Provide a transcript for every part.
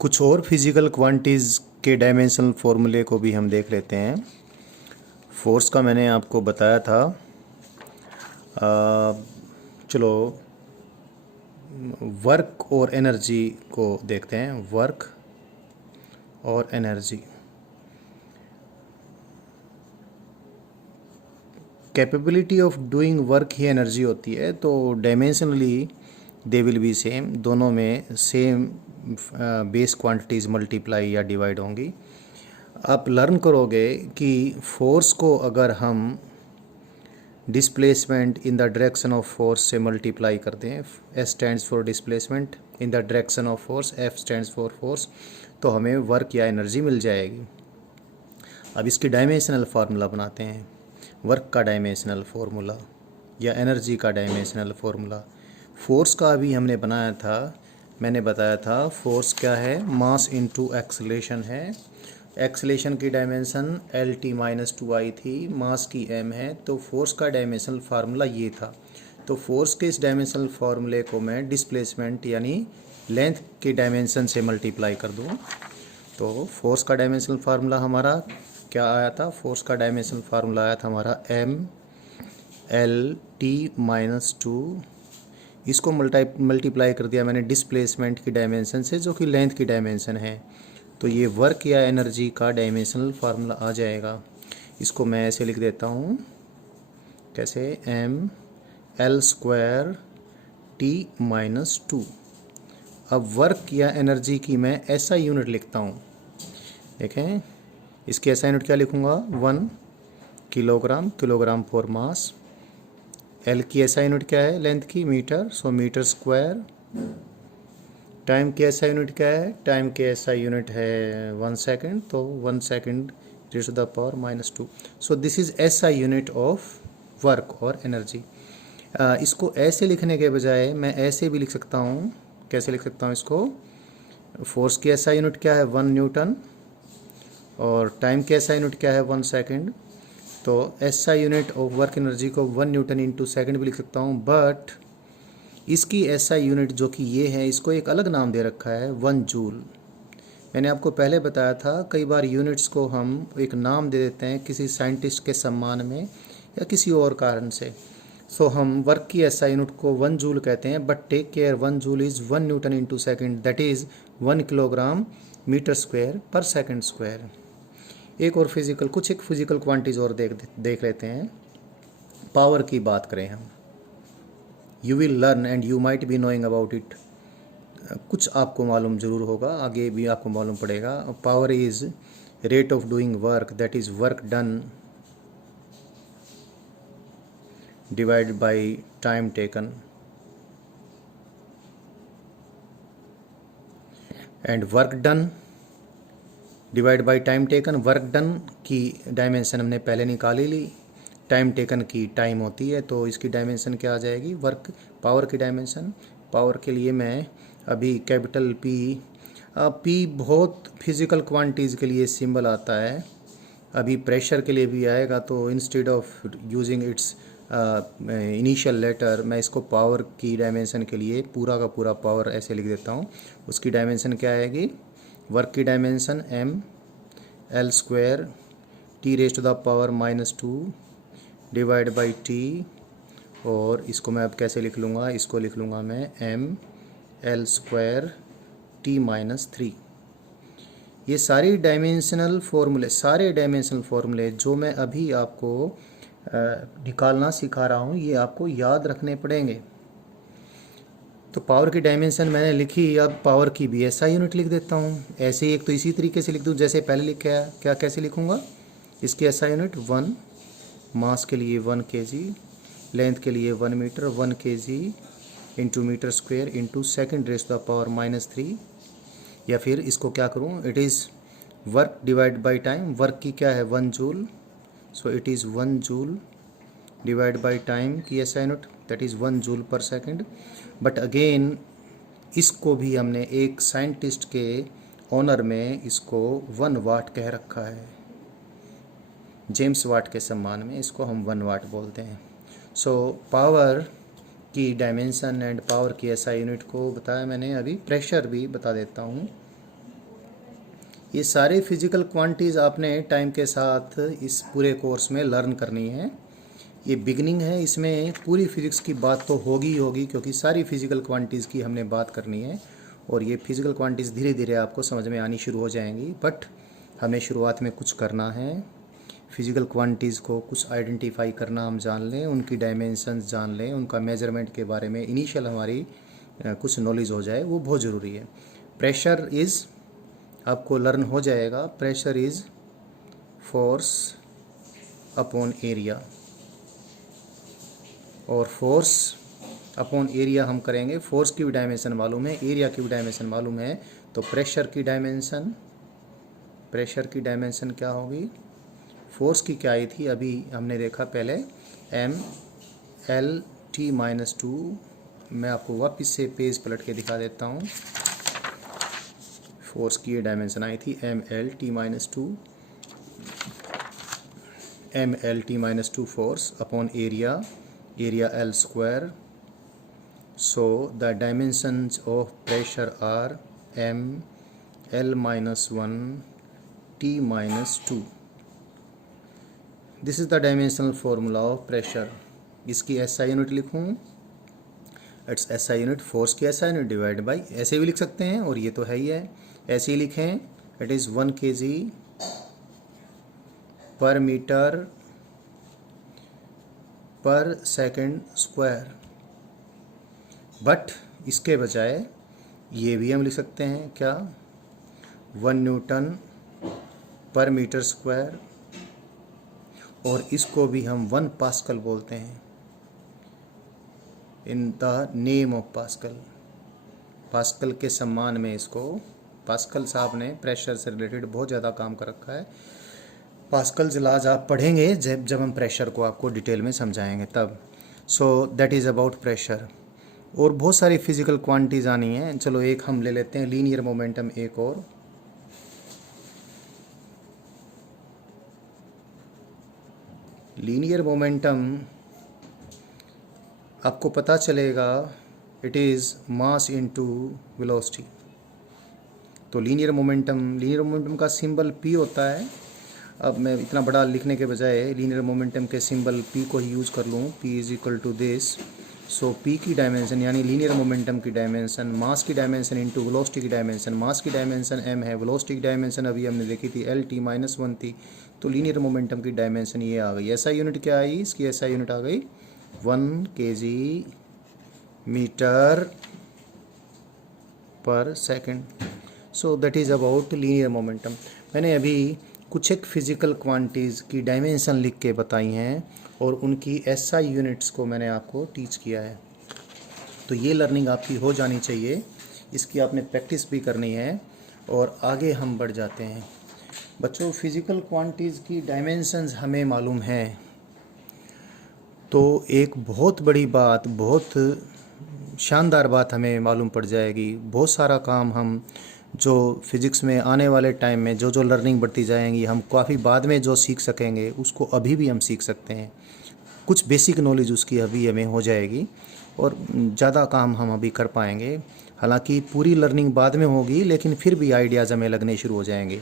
कुछ और physical quantities के डायमेंशनल फॉर्मूले को भी हम देख लेते हैं। फोर्स का मैंने आपको बताया था। चलो वर्क और एनर्जी को देखते हैं। वर्क और energy, capability of doing work he energy होती है, तो dimensionally they will be same, दोनों में सेम बेस क्वांटिटीज़ मल्टीप्लाई या डिवाइड होंगी। आप लर्न करोगे कि फोर्स को अगर हम displacement in the direction of force से मल्टीप्लाई करते हैं, S stands for displacement in the direction of force, F stands for force, तो हमें वर्क या एनर्जी मिल जाएगी। अब इसकी डायमेंशनल फार्मूला बनाते हैं। वर्क का डायमेंशनल फार्मूला या एनर्जी का डायमेंशनल फार्मूला। फोर्स का अभी हमने बनाया था, मैंने बताया था फोर्स क्या है, मास इनटू एक्सेलरेशन है। एक्सेलरेशन की डायमेंशन एल टी माइनस 2 आई थी, मास की एम है, तो फोर्स का डायमेंशनल फार्मूला ये था। तो फोर्स के इस डायमेंशनल फार्मूले को मैं डिस्प्लेसमेंट यानी लेंथ के डायमेंशन से मल्टीप्लाई कर दूँ, तो फोर्स का डायमेंशनल फार्मूला हमारा क्या आया था, फोर्स का डायमेंशनल फार्मूला आया था हमारा एम एल टी माइनस 2, इसको मल्टीप्लाई कर दिया मैंने डिस्प्लेसमेंट की डायमेंशन से जो कि लेंथ की डायमेंशन है, तो ये वर्क या एनर्जी का डायमेंशनल फार्मूला आ जाएगा। इसको मैं ऐसे लिख देता हूँ, कैसे, M L square T minus 2। अब वर्क या एनर्जी की मैं ऐसा यूनिट लिखता हूँ, देखें इसकी ऐसा यूनिट क्या लिखूँगा, 1 kilogram, kilogram for mass. L की ऐसा यूनिट क्या है, लेंथ की, मीटर, सो मीटर स्क्वायर। टाइम की ऐसा यूनिट क्या है, टाइम की ऐसा यूनिट है 1 सेकेंड, तो 1 second raise to the power minus 2। So this is ऐसा यूनिट ऑफ वर्क और एनर्जी। इसको ऐसे लिखने के बजाय मैं ऐसे भी लिख सकता हूँ, कैसे लिख सकता हूँ इसको, फोर्स की ऐसा यूनिट क्या है 1 न्यूटन और टाइम की ऐसा यूनिट क्या है 1 सेकेंड, तो ऐसा यूनिट ऑफ वर्क एनर्जी को 1 न्यूटन इंटू सेकेंड भी लिख सकता हूँ, बट इसकी ऐसा यूनिट जो कि ये है, इसको एक अलग नाम दे रखा है 1 जूल। मैंने आपको पहले बताया था कई बार यूनिट्स को हम एक नाम दे देते हैं किसी साइंटिस्ट के सम्मान में या किसी और कारण से। सो हम वर्क की ऐसा यूनिट को 1 जूल कहते हैं, but take care 1 joule is 1 newton into second, that is 1 kilogram metre square per second square. एक और कुछ एक फिजिकल क्वांटिटीज और देख लेते हैं। पावर की बात करें हम, you will learn and you might be knowing about it, कुछ आपको मालूम ज़रूर होगा, आगे भी आपको मालूम पड़ेगा। Power is rate of doing work, that is work done divide by time taken, and work done divide by time taken. Work done की डायमेंशन हमने पहले निकाली ली, टाइम टेकन की टाइम होती है, तो इसकी डायमेंशन क्या आ जाएगी, वर्क, पावर की डायमेंशन। पावर के लिए मैं अभी कैपिटल पी बहुत फिजिकल क्वांटिटीज़ के लिए सिंबल आता है, अभी प्रेशर के लिए भी आएगा, तो instead of using its initial letter मैं इसको पावर की डायमेंशन के लिए पूरा का पूरा पावर ऐसे लिख देता हूँ। उसकी डायमेंशन क्या आएगी, वर्क की dimension M L square T raise to the power minus 2 divide by T, और इसको मैं अब कैसे लिख लूँगा, इसको लिख लूँगा मैं M L square T minus 3। ये सारे डायमेंशनल फार्मूले जो मैं अभी आपको निकालना सिखा रहा हूँ, ये आपको याद रखने पड़ेंगे। तो पावर की डायमेंशन मैंने लिखी, अब पावर की भी ऐसा यूनिट लिख देता हूँ, ऐसे ही एक तो इसी तरीके से लिख दूँ जैसे पहले लिखा, क्या कैसे लिखूँगा, इसकी ऐसा यूनिट 1, मास के लिए 1 kg, लेंथ के लिए 1 metre, 1 kg into metre square into second raise to the power minus 3, या फिर इसको क्या करूँ, it is work divide by time, work की क्या है 1 joule, so it is 1 joule divide by time की ऐसा unit, that is 1 joule per second. But again इसको भी हमने एक साइंटिस्ट के ऑनर में इसको 1 वाट कह रखा है, जेम्स वाट के सम्मान में इसको हम 1 वाट बोलते हैं। सो पावर की डायमेंशन एंड पावर की ऐसा यूनिट को बताया मैंने, अभी प्रेशर भी बता देता हूँ। ये सारे फिजिकल क्वांटिटीज़ आपने टाइम के साथ इस पूरे कोर्स में लर्न करनी है। ये बिगनिंग है, इसमें पूरी फिज़िक्स की बात तो होगी ही होगी, क्योंकि सारी फिजिकल क्वांटिटीज़ की हमने बात करनी है। और ये फिजिकल क्वांटिटीज़ धीरे धीरे आपको समझ में आनी शुरू हो जाएंगी, बट हमें शुरुआत में कुछ करना है। फिजिकल क्वांटिटीज़ को कुछ आइडेंटिफाई करना हम जान लें, उनकी डायमेंशंस जान लें, उनका मेजरमेंट के बारे में इनिशियल हमारी कुछ नॉलेज हो जाए, वो बहुत ज़रूरी है। प्रेशर इज़, आपको लर्न हो जाएगा, pressure is force upon area, और फोर्स अपॉन एरिया हम करेंगे। फोर्स की भी डायमेंशन मालूम है, एरिया की भी डायमेंशन मालूम है, तो प्रेशर की डायमेंशन क्या होगी? फोर्स की क्या आई थी अभी हमने देखा पहले, mL/T-2। मैं आपको वापस से पेज पलट के दिखा देता हूँ। फोर्स की ये डायमेंशन आई थी mL/T-2 force upon area L². So the dimensions of pressure are mL-1 T-2. This is the dimensional formula of pressure. इसकी SI यूनिट लिखूँ, इट्स SI यूनिट, फोर्स की SI यूनिट डिवाइड बाई, ऐसे भी लिख सकते हैं और ये तो है ही है, ऐसे ही लिखें, इट इज़ 1 kg पर मीटर पर सेकेंड स्क्वायर। बट इसके बजाय ये भी हम लिख सकते हैं क्या, 1 न्यूटन पर मीटर स्क्वायर, और इसको भी हम 1 पास्कल बोलते हैं, in the name of pascal. Pascal के सम्मान में इसको, पास्कल साहब ने प्रेशर से रिलेटेड बहुत ज़्यादा काम कर रखा है। पास्कल आज आप पढ़ेंगे जब हम प्रेशर को आपको डिटेल में समझाएंगे तब। So that is about pressure. और बहुत सारी फिजिकल क्वांटिटीज़ आनी हैं, चलो एक हम ले लेते हैं, लीनियर मोमेंटम। एक और लीनियर मोमेंटम आपको पता चलेगा, it is mass into velocity. तो लीनियर मोमेंटम का सिंबल P होता है। अब मैं इतना बड़ा लिखने के बजाय लीनियर मोमेंटम के सिंबल P को ही यूज़ कर लूँ, P is equal to this. So P की डायमेंशन यानी लीनियर मोमेंटम की डायमेंशन, मास की डायमेंशन इंटू वेलोसिटी की डायमेंशन। मास की डायमेंशन m है, वेलोसिटी की डायमेंशन अभी हमने देखी थी L/T-1 थी, तो लीनियर मोमेंटम की डायमेंशन ये आ गई। SI यूनिट क्या आई? इसकी SI यूनिट आ गई 1 kg मीटर पर second. So that is about linear momentum. मैंने अभी कुछ एक फिज़िकल क्वांटिटीज़ की डायमेंशन लिख के बताई हैं और उनकी SI यूनिट्स को मैंने आपको टीच किया है। तो ये लर्निंग आपकी हो जानी चाहिए, इसकी आपने प्रैक्टिस भी करनी है और आगे हम बढ़ जाते हैं। बच्चों, फिज़िकल क्वांटिटीज़ की डायमेंशंस हमें मालूम है तो एक बहुत बड़ी बात, बहुत शानदार बात हमें मालूम पड़ जाएगी। बहुत सारा काम हम जो फिज़िक्स में आने वाले टाइम में जो लर्निंग बढ़ती जाएंगी, हम काफ़ी बाद में जो सीख सकेंगे उसको अभी भी हम सीख सकते हैं। कुछ बेसिक नॉलेज उसकी अभी हमें हो जाएगी और ज़्यादा काम हम अभी कर पाएंगे। हालांकि पूरी लर्निंग बाद में होगी, लेकिन फिर भी आइडियाज़ हमें लगने शुरू हो जाएंगे।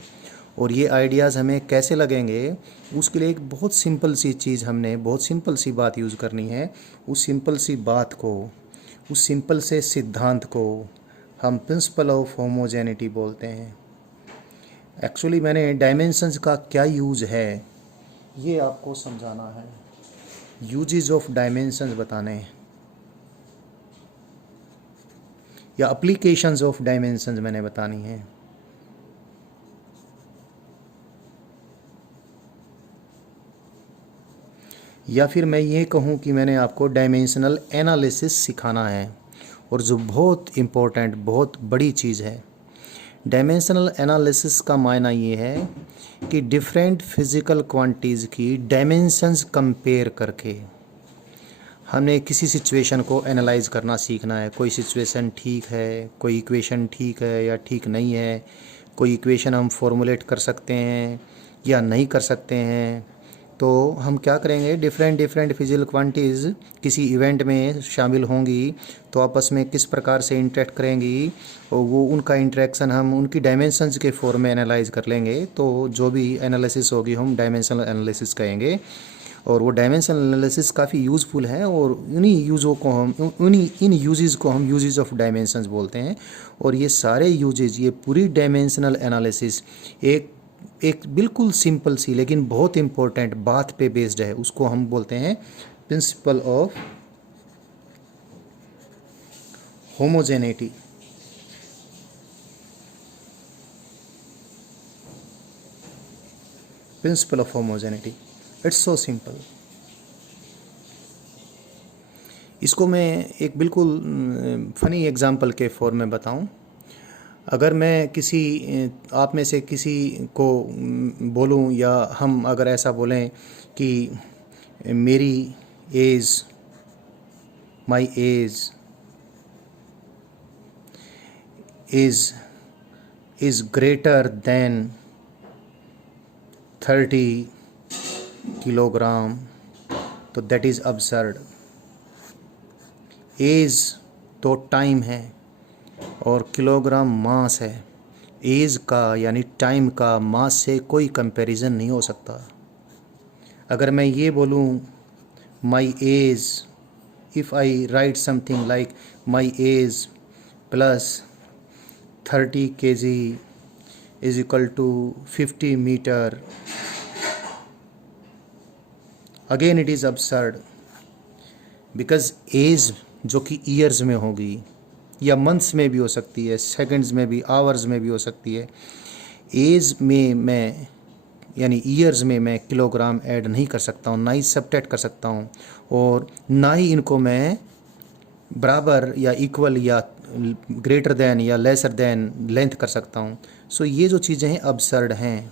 और ये आइडियाज़ हमें कैसे लगेंगे, उसके लिए एक बहुत सिंपल सी चीज़, हमने बहुत सिंपल सी बात यूज़ करनी है। उस सिंपल सी बात को, उस सिंपल से सिद्धांत को हम प्रिंसिपल ऑफ होमोजेनिटी बोलते हैं। एक्चुअली मैंने डायमेंशंस का क्या यूज़ है ये आपको समझाना है, यूजेस ऑफ डायमेंशंस बताने हैं, या एप्लीकेशंस ऑफ डायमेंशंस मैंने बतानी है। या फिर मैं ये कहूँ कि मैंने आपको डायमेंशनल एनालिसिस सिखाना है, और जो बहुत इम्पोर्टेंट, बहुत बड़ी चीज़ है। डायमेंशनल एनालिसिस का मायना ये है कि डिफरेंट फिज़िकल क्वांटिटीज़ की डायमेंशंस कंपेयर करके हमने किसी सिचुएशन को एनालाइज करना सीखना है। कोई सिचुएशन ठीक है, कोई इक्वेशन ठीक है या ठीक नहीं है, कोई इक्वेशन हम फॉर्मुलेट कर सकते हैं या नहीं कर सकते हैं, तो हम क्या करेंगे, डिफरेंट डिफरेंट फिजिकल क्वांटिटीज़ किसी इवेंट में शामिल होंगी तो आपस में किस प्रकार से इंटरेक्ट करेंगी और वो उनका इंटरेक्शन हम उनकी डायमेंशंस के फॉर्म में एनालाइज कर लेंगे। तो जो भी एनालिसिस होगी हम डायमेंशनल एनालिसिस कहेंगे और वो डायमेंशनल एनालिसिस काफ़ी यूज़फुल है और उन्हीं यूज़ों को हम इन यूजेस को हम यूजेस ऑफ डायमेंशंस बोलते हैं। और ये सारे यूजेस, ये पूरी डायमेंशनल एनालिसिस एक बिल्कुल सिंपल सी लेकिन बहुत इम्पोर्टेंट बात पे बेस्ड है, उसको हम बोलते हैं principle of homogeneity. Principle of homogeneity, it's so simple. इसको मैं एक बिल्कुल फ़नी एग्जांपल के फॉर्म में बताऊं। अगर मैं किसी आप में से किसी को बोलूं या हम अगर ऐसा बोलें कि मेरी age, my age is greater than 30 kilogram, तो दैट इज़ अब्सर्ड। एज तो टाइम है और किलोग्राम मास है। एज का यानी टाइम का मास से कोई कंपैरिजन नहीं हो सकता। अगर मैं ये बोलूँ my age, if I write something like my age plus 30 kg is equal to 50 metre, again it is absurd because age जो कि ईयर्स में होगी या मंथ्स में भी हो सकती है, सेकंड्स में भी, आवर्स में भी हो सकती है। एज में मैं यानी ईयर्स में मैं किलोग्राम ऐड नहीं कर सकता हूँ, ना ही सबट्रैक्ट कर सकता हूँ और ना ही इनको मैं बराबर या इक्वल या ग्रेटर दैन या लेसर दैन लेंथ कर सकता हूँ। सो ये जो चीज़ें हैं अब्सर्ड हैं।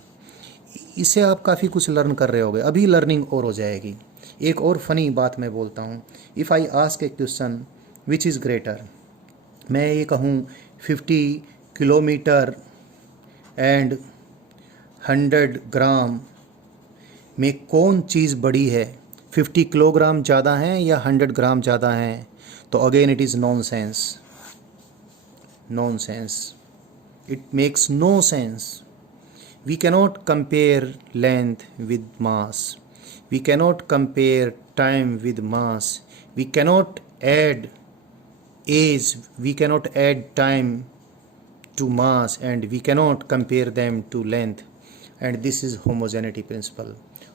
इससे आप काफ़ी कुछ लर्न कर रहे होगे, अभी लर्निंग और हो जाएगी। एक और फनी बात मैं बोलता हूँ, if I ask A question which is greater, मैं ये कहूँ 50 किलोमीटर एंड 100 ग्राम में कौन चीज़ बड़ी है, 50 किलोग्राम ज़्यादा हैं या 100 ग्राम ज़्यादा हैं, तो again it is nonsense. It makes no sense. We cannot compare length with mass. We cannot compare time with mass. We cannot add age. We cannot add time to mass and we cannot compare them to length. And this is homogeneity principle.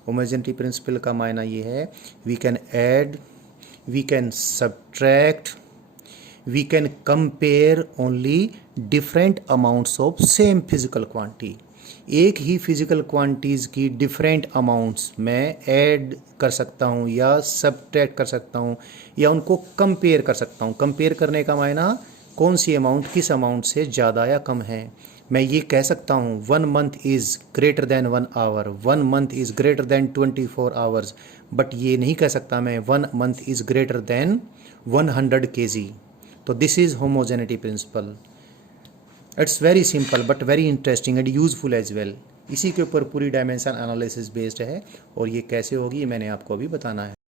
Homogeneity principle का मायना ये है, we can add, we can subtract, we can compare only different amounts of same physical quantity. एक ही physical quantities की different amounts मैं add कर सकता हूँ या सबट्रैक्ट कर सकता हूँ या उनको कंपेयर कर सकता हूँ। कंपेयर करने का मायना कौन सी अमाउंट किस अमाउंट से ज़्यादा या कम है। मैं ये कह सकता हूँ 1 month is greater than 1 hour, 1 month is greater than 24 hours, बट ये नहीं कह सकता मैं 1 month is greater than 100 kg। तो this is homogeneity principle. It's very simple but very interesting and useful as well. इसी के ऊपर पूरी डायमेंशन एनालिसिस बेस्ड है और ये कैसे होगी ये मैंने आपको अभी बताना है।